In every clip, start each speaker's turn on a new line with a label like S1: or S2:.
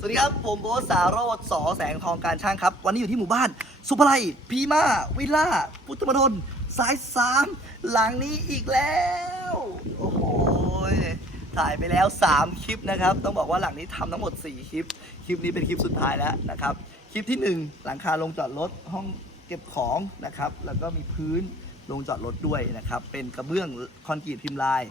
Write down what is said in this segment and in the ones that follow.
S1: สวัสดีครับ ผมโบทสารวดสอแสงทองการช่างครับ วันนี้อยู่ที่หมู่บ้าน สุภไลพีมาวิลล่า พุทธมณฑลสายสามหลังนี้อีกแล้ว โอ้โหยถ่ายไปแล้ว 3 คลิปนะครับ ต้องบอกว่าหลังนี้ทำทั้งหมด 4 คลิป คลิปนี้เป็นคลิปสุดท้ายแล้วนะครับ คลิปที่ 1 หลังคาลงจอดรถห้องเก็บของนะครับ แล้วก็มีพื้นลงจอดรถด้วยนะครับ เป็นกระเบื้องคอนกรีตพิมพ์ลาย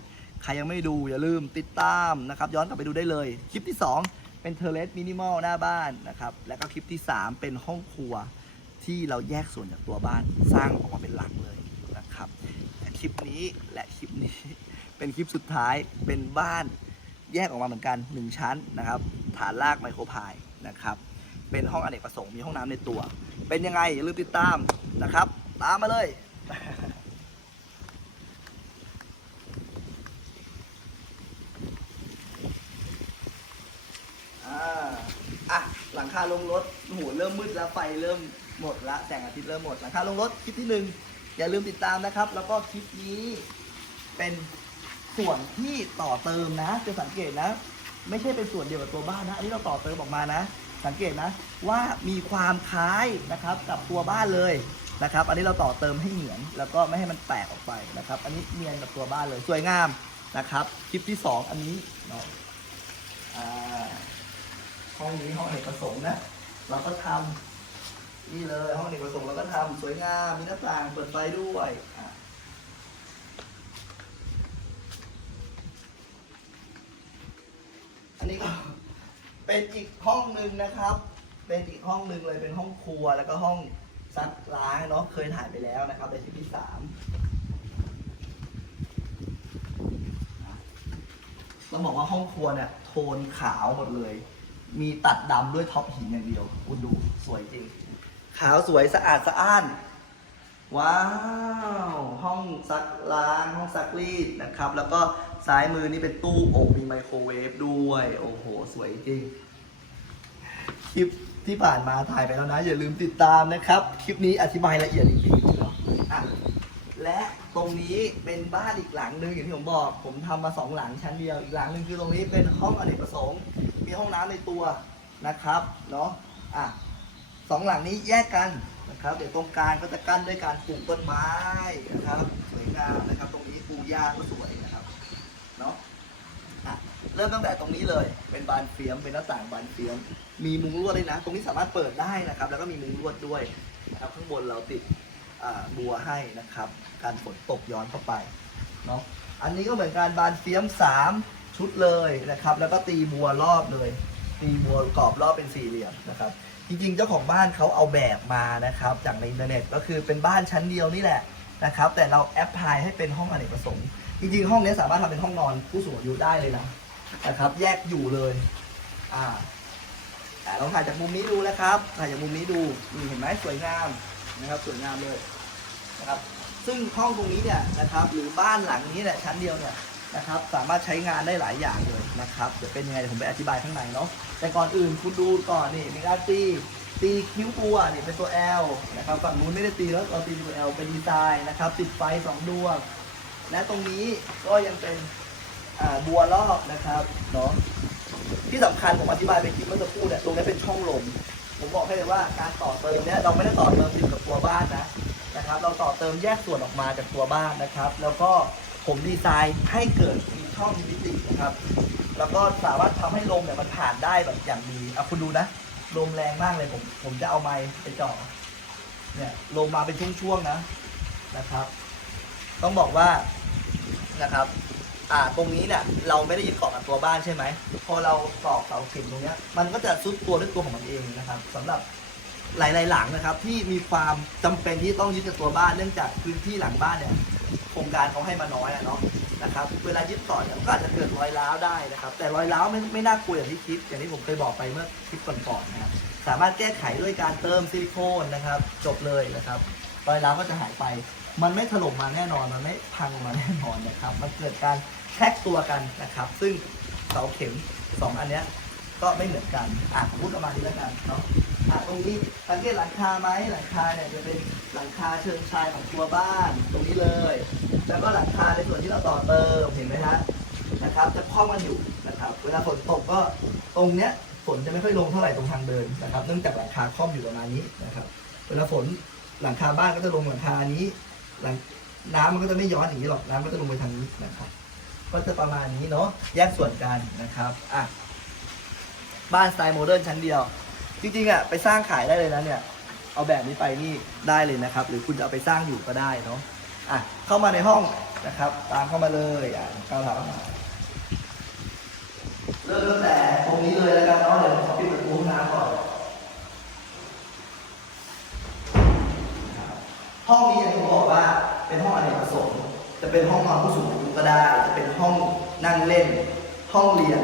S1: ใครยังไม่ดูอย่าลืมติดตามนะครับ ย้อนกลับไปดูได้เลย คลิปที่ 2 เป็นเทเลสมินิมอลหน้าบ้านนะครับ แล้วก็คลิปที่ 3 เป็นห้องครัวที่เราแยกส่วนจากตัวบ้านสร้างออกมาเป็นหลังเลยนะครับคลิปนี้และคลิปนี้เป็นคลิปสุดท้ายเป็นบ้านแยกออกมาเหมือนกัน 1 ชั้นนะครับ ฐานรากไมโครพายนะครับ เป็นห้องอเนกประสงค์มีห้องน้ำในตัว เป็นยังไงอย่าลืมติดตามนะครับ ตามมาเลย อ่าอะ หลังคาลงรถโอ้โหเริ่มมืดแล้วไฟเริ่มหมดละแสงอาทิตย์เริ่มหมดหลังคาลงรถคลิปที่หนึ่งอย่าลืมติดตามนะครับ แล้วก็คลิปนี้เป็นส่วนที่ต่อเติมนะ จะสังเกตนะ ไม่ใช่เป็นส่วนเดียวกับตัวบ้านนะอันนี้เราต่อเติมออกมานะ สังเกตนะว่ามีความคล้ายนะครับกับตัวบ้านเลยนะครับ อันนี้เราต่อเติมให้เหมือน แล้วก็ไม่ให้มันแตกออกไปนะครับ อันนี้เนียนกับตัวบ้านเลยสวยงามนะครับ คลิปที่สองอันนี้เนาะอ่า ห้องนี้ห้องเอกประสงค์นะ เราก็ทำนี่เลยห้องเอกประสงค์เราก็ทำสวยงามมีหน้าต่างเปิดไฟด้วยอันนี้ก็เป็นอีกห้องหนึ่งนะครับ เป็นอีกห้องหนึ่งเลยเป็นห้องครัวแล้วก็ห้องซักล้างเนาะเคยถ่ายไปแล้วนะครับในคลิปที่สามต้องบอกว่าห้องครัวเนี่ยโทนขาวหมดเลย มีตัดดำด้วยท็อปหินอย่างเดียว คุณดูสวยจริง ขาวสวยสะอาดสะอ้าน ว้าว ห้องซักล้างห้องซักรีดนะครับ แล้วก็ซ้ายมือนี่เป็นตู้อบมีไมโครเวฟด้วย โอ้โห สวยจริง คลิปที่ผ่านมาถ่ายไปแล้วนะ อย่าลืมติดตามนะครับ คลิปนี้อธิบายละเอียดจริงๆเนาะอะและ ตรงนี้เป็นบ้านอีกหลังหนึ่งอย่างที่ผมบอก ผมทำมาสองหลังชั้นเดียวอีกหลังหนึ่งคือตรงนี้เป็นห้องอเนกประสงค์ มีห้องน้ำในตัวนะครับเนาะอะสองหลังนี้แยกกันนะครับ เดี๋ยวตรงกลางก็จะกั้นด้วยการปลูกต้นไม้นะครับสวยงามนะครับ ตรงนี้ปลูกหญ้าก็สวยนะครับเนาะอะเริ่มตั้งแต่ตรงนี้เลยเป็นบานเฟียมเป็นหน้าต่างบานเฟียม มีมุงลวดเลยนะ ตรงนี้สามารถเปิดได้นะครับ แล้วก็มีมุงลวดด้วยนะครับข้างบนเราติด บัวให้นะครับ การฝนตกย้อนเข้าไปเนาะอันนี้ก็เหมือนการบานเฟียมสามชุดเลยนะครับ แล้วก็ตีบัวรอบเลย ตีบัวกรอบรอบเป็นสี่เหลี่ยมนะครับ จริงๆ เจ้าของบ้านเขาเอาแบบมานะครับ จากในอินเทอร์เน็ตก็คือเป็นบ้านชั้นเดียวนี่แหละนะครับ แต่เราแอปพลายให้เป็นห้องอเนกประสงค์จริงๆ ห้องนี้สามารถทำเป็นห้องนอนผู้สูงอายุได้เลยนะนะครับ แยกอยู่เลย อ่าอ่าลองถ่ายจากมุมนี้ดูนะครับถ่ายจากมุมนี้ดูนี่เห็นไหมสวยงาม นะครับสวยงามเลยนะครับ ซึ่งห้องตรงนี้เนี่ยนะครับ หรือบ้านหลังนี้เนี่ยชั้นเดียวเนี่ยนะครับ สามารถใช้งานได้หลายอย่างเลยนะครับเดี๋ยวเป็นยังไงเดี๋ยวผมไปอธิบายข้างในเนาะแต่ก่อนอื่นคุณดูก่อนนี่มีการตีตีคิ้วบัวนี่เป็นตัว L นะครับฝั่งนู้นไม่ได้ตีแล้วเราตีตัว L เป็นดีไซน์นะครับติดไฟสองดวง และตรงนี้ก็ยังเป็นบัวรอบนะครับเนาะที่สำคัญผมอธิบายไปคลิปเมื่อสักครู่เนี่ยตรงนี้เป็นช่องลม ผมบอกให้เลยว่าการต่อเติมเนี่ยเราไม่ได้ต่อเติมติดกับตัวบ้านนะนะครับ เราต่อเติมแยกส่วนออกมาจากตัวบ้านนะครับ แล้วก็ผมดีไซน์ให้เกิดมีช่องมิตินะครับ แล้วก็สามารถทำให้ลมเนี่ยมันผ่านได้แบบอย่างดีอะคุณดูนะลมแรงมากเลยผม ผมจะเอาไม้ไปจ่อเนี่ยลมมาเป็นช่วงๆนะนะครับ ต้องบอกว่านะครับ อ่าตรงนี้เนี่ยเราไม่ได้ยึดเกาะกับตัวบ้านใช่ไหมพอเราตอกเสาเข็มตรงเนี้ยมันก็จะซุดตัวด้วยตัวของมันเองนะครับสำหรับหลาย ๆ หลังนะครับ ที่มีความจำเป็นที่ต้องยึดกับตัวบ้านเนื่องจากพื้นที่หลังบ้านเนี่ยโครงการเขาให้มาน้อยอะเนาะนะครับเวลายึดต่อเนี่ยก็อาจจะเกิดรอยร้าวได้นะครับ แต่รอยร้าวไม่ไม่น่ากลัวอย่างที่คิดอย่างที่ผมเคยบอกไปเมื่อคลิปก่อนๆนะครับสามารถแก้ไขด้วยการเติมซิลิโคนนะครับ จบเลยนะครับรอยร้าวก็จะหายไป มันไม่ถล่มมาแน่นอนมันไม่พังมาแน่นอนนะครับ มันเกิดการ แทรกตัวกันนะครับ ซึ่งเสาเข็มสองอันเนี้ยก็ไม่เหมือนกันอะพูดประมาณนี้แล้วกันเนาะอะตรงนี้สังเกตหลังคาไหมหลังคาเนี่ยจะเป็นหลังคาเชิงชายของตัวบ้านตรงนี้เลย แล้วก็หลังคาในส่วนที่เราต่อเติมเห็นไหมฮะนะครับจะคล้องกันอยู่นะครับ เวลาฝนตกก็ตรงเนี้ยฝนจะไม่ค่อยลงเท่าไหร่ตรงทางเดินนะครับ เนื่องจากหลังคาครอบอยู่ประมาณนี้นะครับ เวลาฝนหลังคาบ้านก็จะลงหลังคานี้หลังน้ำมันก็จะไม่ย้อนอย่างนี้หรอกน้ำก็จะลงไปทางนี้นะครับ ก็จะประมาณนี้เนาะแยกส่วนกันนะครับอะบ้านสไตล์โมเดิร์นชั้นเดียว จริงๆอะไปสร้างขายได้เลยนะเนี่ย เอาแบบนี้ไปนี่ได้เลยนะครับ หรือคุณจะเอาไปสร้างอยู่ก็ได้เนาะอะเข้ามาในห้องนะครับ ตามเข้ามาเลยอะก้าวเท้าเข้ามาเริ่มตั้งแต่ตรงนี้เลยแล้วกันเนาะเดี๋ยวผมขอปิดประตูห้องน้ำก่อนห้องนี้อย่างที่ผมบอกว่าเป็นห้องอเนกประสงค์จะเป็นห้องนอนผู้สูงอายุ ก็ได้จะเป็นห้องนั่งเล่นห้องเรียน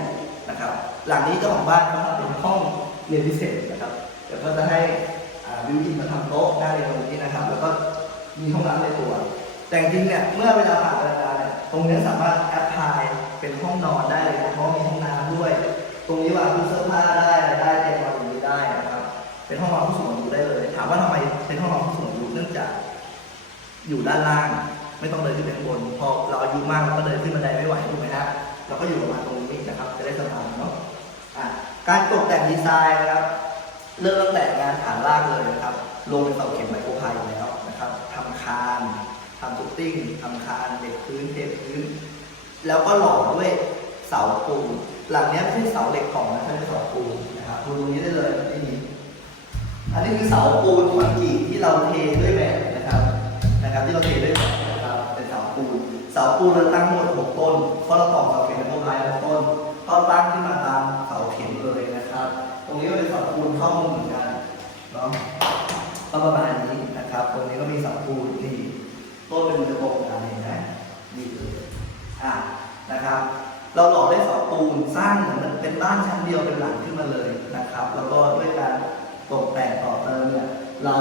S1: นะครับ หลังนี้เจ้าของบ้านเขาทำเป็นห้องเรียนพิเศษนะครับเดี๋ยวก็จะให้วิวอินมาทำโต๊ะหน้าเรียนตรงนี้นะครับ แล้วก็มีห้องน้ำในตัว แต่จริงเนี่ยเมื่อเวลาผ่านไปนานเนี่ยตรงนี้สามารถแอปพลายเป็นห้องนอนได้เลยเพราะมีห้องน้ำด้วย ตรงนี้วางตู้เสื้อผ้าได้ได้เตียงนอนอยู่ได้นะครับ เป็นห้องนอนผู้สูงอายุได้เลย ถามว่าทำไมเป็นห้องนอนผู้สูงอายุเนื่องจากอยู่ด้านล่าง ไม่ต้องเดินขึ้นไปข้างบน พอเราอายุมากเราก็เดินขึ้นบันไดไม่ไหวถูกไหมฮะเราก็อยู่ประมาณตรงนี้นะครับ จะได้สบายเนาะอะการตกแต่งดีไซน์นะครับเริ่มตั้งแต่งานฐานลางเลยนะครับลงเป็นเสาเข็มไมโครพายอยู่แล้วนะครับทำคานทำฟุตติ้งทำคานเด็กพื้นเทพื้น แล้วก็หล่อด้วยเสาปูนหลังนี้ไม่ใช่เสาเหล็กของนะใช่เสาปูนนะครับดูตรงนี้ได้เลยที่นี่อันนี้คือเสาปูนคอนกรีตที่เราเทด้วยแบบนะครับนะครับที่เราเท เสาปูนเราตั้งหมดหกต้น เพราะเราตอกเสาเข็มเป็นต้นไม้แล้วต้นก็ตั้งขึ้นมาตามเสาเข็มเลยนะครับ ตรงนี้ก็เป็นเสาปูนเข้ามุมเหมือนกันเนาะก็ประมาณนี้นะครับ ตรงนี้ก็มีเสาปูนนี่ต้นเป็นกระโปรงกันเห็นไหมนี่เลยอะนะครับ เราหล่อด้วยเสาปูนสร้างเหมือนเป็นบ้านชั้นเดียวเป็นหลังขึ้นมาเลยนะครับ แล้วก็ด้วยการตกแต่งต่อเติมเนี่ยเรา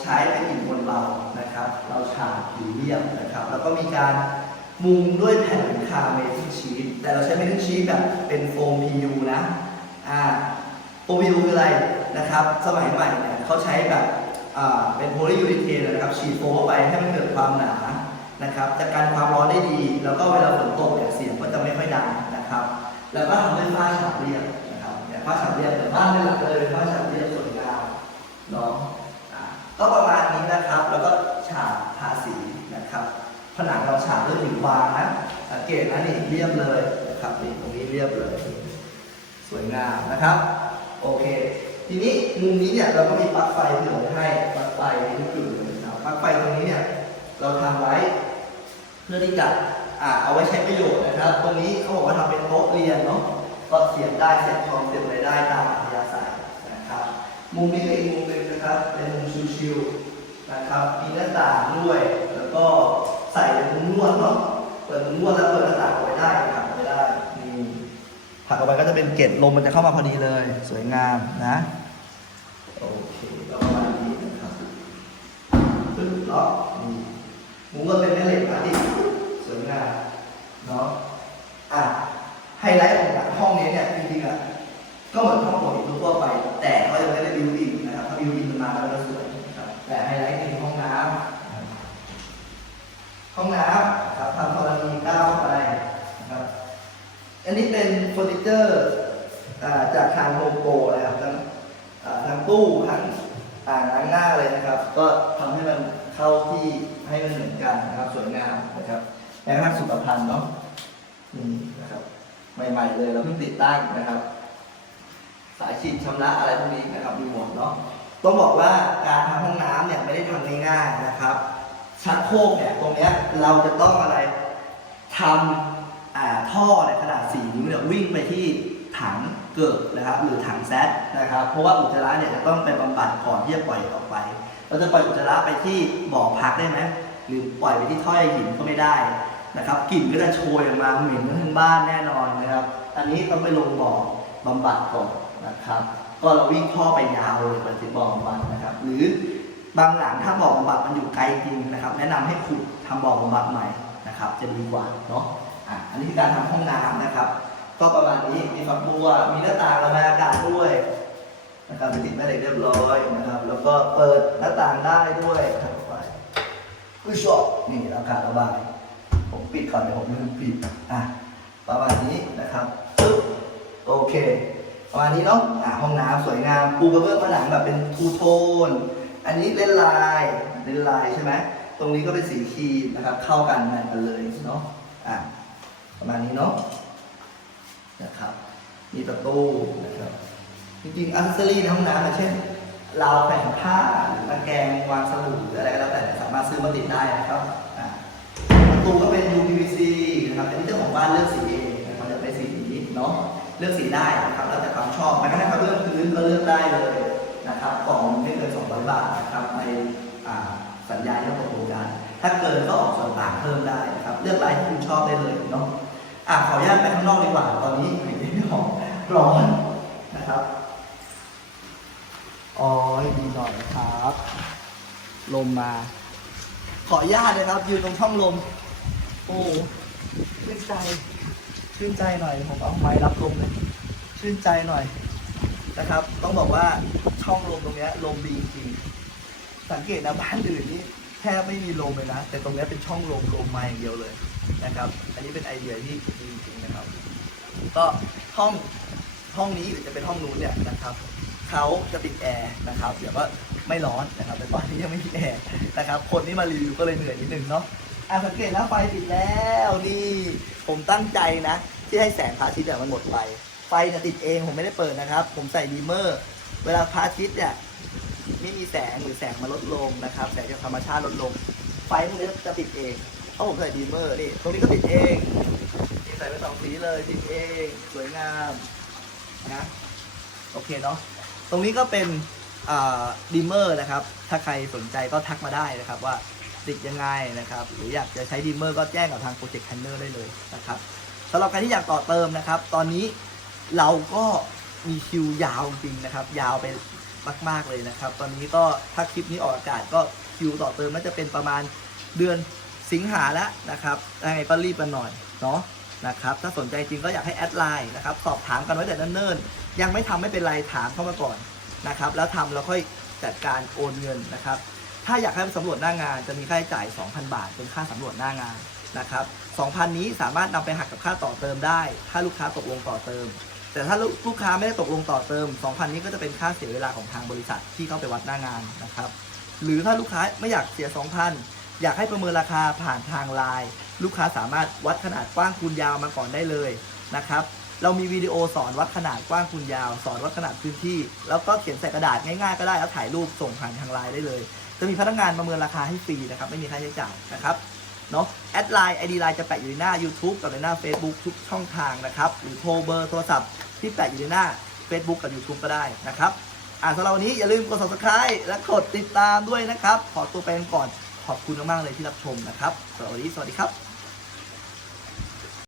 S1: ใช้เป็นอิฐบนเบานะครับ เราฉาบผิวเรียบนะครับ แล้วก็มีการ มุงด้วยแผ่นหลังคาเมทัลชีทแต่เราใช้เมทัลชีทแบบเป็นโฟม PU นะอ่าโฟม PU คืออะไรนะครับ สมัยใหม่เนี่ยเขาใช้แบบอ่าเป็นโพลียูริเทนนะครับฉีดโฟมเข้าไปให้มันเกิดความหนานะครับจะกันความร้อนได้ดี แล้วก็เวลาฝนตกเนี่ยเสียงก็จะไม่ค่อยดังนะครับ แล้วก็ทำด้วยฝ้าฉาบเรียบนะครับเนี่ฝ้าฉาบเรียบแต่บ้านไม่หลักเลยฝ้าฉาบเรียบสวยงามเนาะอะก็ประมาณนี้นะครับ แล้วก็ฉาบทาสีนะครับ ผนังเราฉาบด้วยหินวางนะสังเกตนะนี่เรียบเลยนะครับนี่ตรงนี้เรียบเลย สวยงามนะครับ โอเค ทีนี้มุมนี้เนี่ยเราก็มีปลั๊กไฟเผื่อไว้ให้ปลั๊กไฟทุกจุดเลยนะครับปลั๊กไฟตรงนี้เนี่ยเราทำไว้เพื่อที่จะอ่าเอาไว้ใช้ประโยชน์นะครับ ตรงนี้เขาบอกว่าทำเป็นโต๊ะเรียนเนาะก็เสียบได้เสียบคอมเสียบอะไรได้ตามอัธยาศัยนะครับ มุมนี้ก็อีกมุมหนึ่งนะครับเป็นมุมชิวๆนะครับมีหน้าต่างด้วยแล้วก็ ส่เป็นมุมนวดเนาะเปิดมุมนวดแล้วเปิดหน้าต่างเอาไว้ได้ครับเอาไว้ได้นี่ผักเอาไว้ก็จะเป็นเกล็ดลมมันจะเข้ามาพอดีเลย สวยงามนะโอเคประมาณนี้นะครับปึ๊บล็อกนี่มุมก็เป็นแม่เหล็กพลาสติสวยงามเนาะอะไฮไลท์ของห้องนี้เนี่ยจริงๆอะก็เหมือนห้องปกติทั่วไป แต่ก็ยังไม่ได้บิวอินนะครับถ้าบิวอินมันมาแล้วมันจะสวยนะครับแต่ไฮไลท์คือห้องน้ำ ห้องน้ำนะครับทำกรณีก้าวเข้าไปนะครับอันนี้เป็นเฟอร์นิเจอร์จากทางโฮมโปรนะครับทั้งทั้งตู้ทั้งอ่างล้างหน้าเลยนะครับ ก็ทำให้มันเข้าที่ให้มันเหมือนกันนะครับสวยงามนะครับแม้กระทั่งสุขภัณฑ์เนาะนี่นะครับใหม่ ๆ เลยเราเพิ่งติดตั้งนะครับ สายฉีดชำระอะไรพวกนี้นะครับมีหมดเนาะต้องบอกว่าการทำห้องน้ำเนี่ยไม่ได้ทำง่ายๆนะครับ ชักโครกเนี่ยตรงเนี้ยเราจะต้องอะไรทำท่อเนี่ยขนาด4นิ้วเนี่ยวิ่งไปที่ถังเกิดนะครับหรือถังแซดนะครับ เพราะว่าอุจจาระเนี่ยจะต้องไปบำบัดก่อนที่จะปล่อยออกไป เราจะปล่อยอุจจาระไปที่บ่อพักได้ไหมหรือปล่อยไปที่ท่อไอหินก็ไม่ได้นะครับกลิ่นก็จะโชยออกมาเหม็นทั้งบ้านแน่นอนนะครับ อันนี้ต้องไปลงบ่อบำบัดก่อนนะครับ ก็เราวิ่งท่อไปยาวเลยไปถึงบ่อบำบัดนะครับ หรือ บางหลังถ้าบ่อบำบัดมันอยู่ไกลจริงนะครับ แนะนำให้ขุดทำบ่อบำบัดใหม่นะครับ จะดีกว่าเนาะอะอันนี้คือการทำห้องน้ำนะครับ ก็ประมาณนี้มีฝักบัวมีหน้าต่างระบายอากาศด้วยนะครับติดแม่เหล็กเรียบร้อยนะครับ แล้วก็เปิดหน้าต่างได้ด้วยครับไปอุ้ยชอบนี่อากาศระบายผมปิดก่อนเดี๋ยวผมลืมปิดอะประมาณนี้นะครับปึ๊บโอเคประมาณนี้เนาะอ่าห้องน้ำสวยงามปูกระเบื้องผนังแบบเป็นทูโทน อันนี้เล่นลายเล่นลายใช่ไหมตรงนี้ก็เป็นสีครีมนะครับ เข้ากันกันเลยเนาะอ่าประมาณนี้เนาะนะครับ มีประตูนะครับจริงๆอัซเซอรี่ในห้องน้ำเช่นราวแผ่นผ้าหรือตะแกรงวางสบู่หรืออะไรก็แล้วแต่สามารถซื้อมาติดได้นะครับประตูก็เป็น UPVC นะครับอันนี้เจ้าของบ้านเลือกสีเองนะครับจะเป็นสีนี้เนาะเลือกสีได้นะครับแล้วแต่ความชอบแม้กระทั่งกระเบื้องพื้นก็เลือกได้เลย นะครับกล่องไม่เกิน200 บาทนะครับในอ่าสัญญาที่เราตกลงกันถ้าเกินก็ออกส่วนต่างเพิ่มได้นะครับ เลือกลายที่คุณชอบได้เลยเนาะอะขออนุญาตไปข้างนอกดีกว่าตอนนี้หายใจไม่ออกร้อนนะครับอ๋อดีหน่อยครับ ลมมา ขออนุญาตนะครับยืนตรงช่องลม โอ้ชื่นใจ ชื่นใจหน่อยผมเอาไม้รับลมเลยชื่นใจหน่อย นะครับ ต้องบอกว่าช่องลมตรงนี้ลมดีจริงสังเกตนะบ้านอื่นนี่แทบไม่มีลมเลยนะ แต่ตรงนี้เป็นช่องลมลมมาอย่างเดียวเลยนะครับ อันนี้เป็นไอเดียที่ดีจริงนะครับ ก็ห้องห้องนี้หรือจะเป็นห้องนู้นเนี่ยนะครับเขาจะติดแอร์นะครับเดี๋ยวก็ไม่ร้อนนะครับแต่ตอนนี้ยังไม่มีแอร์นะครับคนที่มารีวิวก็เลยเหนื่อยนิดนึงเนาะอะสังเกตนะไฟติดแล้วนี่ผมตั้งใจนะ ที่ให้แสงพระอาทิตย์เนี่ยมันหมดไป ไฟนี่ยติดเองผมไม่ได้เปิดนะครับ ผมใส่ดีเมอร์ เวลาพระอาทิตย์เนี่ยไม่มีแสงหรือแสงมาลดลงนะครับ แสงจากธรรมชาติลดลง ไฟพวกนี้จะติดเองเพราะผมใส่ดีเมอร์นี่ตรงนี้ก็ติดเองนี่ใส่ไปสองสีเลยติดเองสวยงามนะโอเคเนาะตรงนี้ก็เป็นดีเมอร์นะครับ ถ้าใครสนใจก็ทักมาได้นะครับว่าติดยังไงนะครับ หรืออยากจะใช้ดีเมอร์ก็แจ้งกับทางโปรเจกต์ a นเนอร์ได้เลยนะครับสำหรับใครที่อยากต่อเติมนะครับ ตอนนี้ เราก็มีคิวยาวจริงนะครับ ยาวไปมาก ๆ เลยนะครับ ตอนนี้ก็ถ้าคลิปนี้ออกอากาศก็คิวต่อเติมน่าจะเป็นประมาณเดือนสิงหาแล้วนะครับยังไงก็รีบกันหน่อยเนาะนะครับ ถ้าสนใจจริงก็อยากให้แอดไลน์นะครับ สอบถามกันไว้แต่เนิ่นๆ ยังไม่ทำไม่เป็นไรถามเข้ามาก่อนนะครับ แล้วทำแล้วค่อยจัดการโอนเงินนะครับ ถ้าอยากให้สำรวจหน้างาน จะมีค่าใช้จ่าย 2,000 บาท เป็นค่าสำรวจหน้างานนะครับ 2,000 นี้สามารถนำไปหักกับค่าต่อเติมได้ ถ้าลูกค้าตกลงต่อเติม แต่ถ้าลูกค้าไม่ได้ตกลงต่อเติม 2,000 นี้ก็จะเป็นค่าเสียเวลาของทางบริษัทที่เข้าไปวัดหน้างานนะครับ หรือถ้าลูกค้าไม่อยากเสีย 2,000 อยากให้ประเมินราคาผ่านทางไลน์ลูกค้าสามารถวัดขนาดกว้างคูณยาวมาก่อนได้เลยนะครับ เรามีวิดีโอสอนวัดขนาดกว้างคูณยาว สอนวัดขนาดพื้นที่ แล้วก็เขียนใส่กระดาษง่ายๆก็ได้แล้วถ่ายรูปส่งผ่านทางไลน์ได้เลย จะมีพนักงานประเมินราคาให้ฟรีนะครับ ไม่มีค่าใช้จ่ายนะครับ เนาะแอดไลน์ไอดีไลน์จะแปะอยู่ในหน้า YouTube กับในหน้า Facebook ทุกช่องทางนะครับหรือโทรเบอร์โทรศัพท์ที่แปะอยู่ในหน้า Facebook กับ YouTube ก็ได้นะครับอ่าสำหรับวันนี้อย่าลืมกด subscribe และกดติดตามด้วยนะครับ ขอตัวไปก่อนขอบคุณมากๆเลยที่รับชมนะครับสวัสดีสวัสดีครับ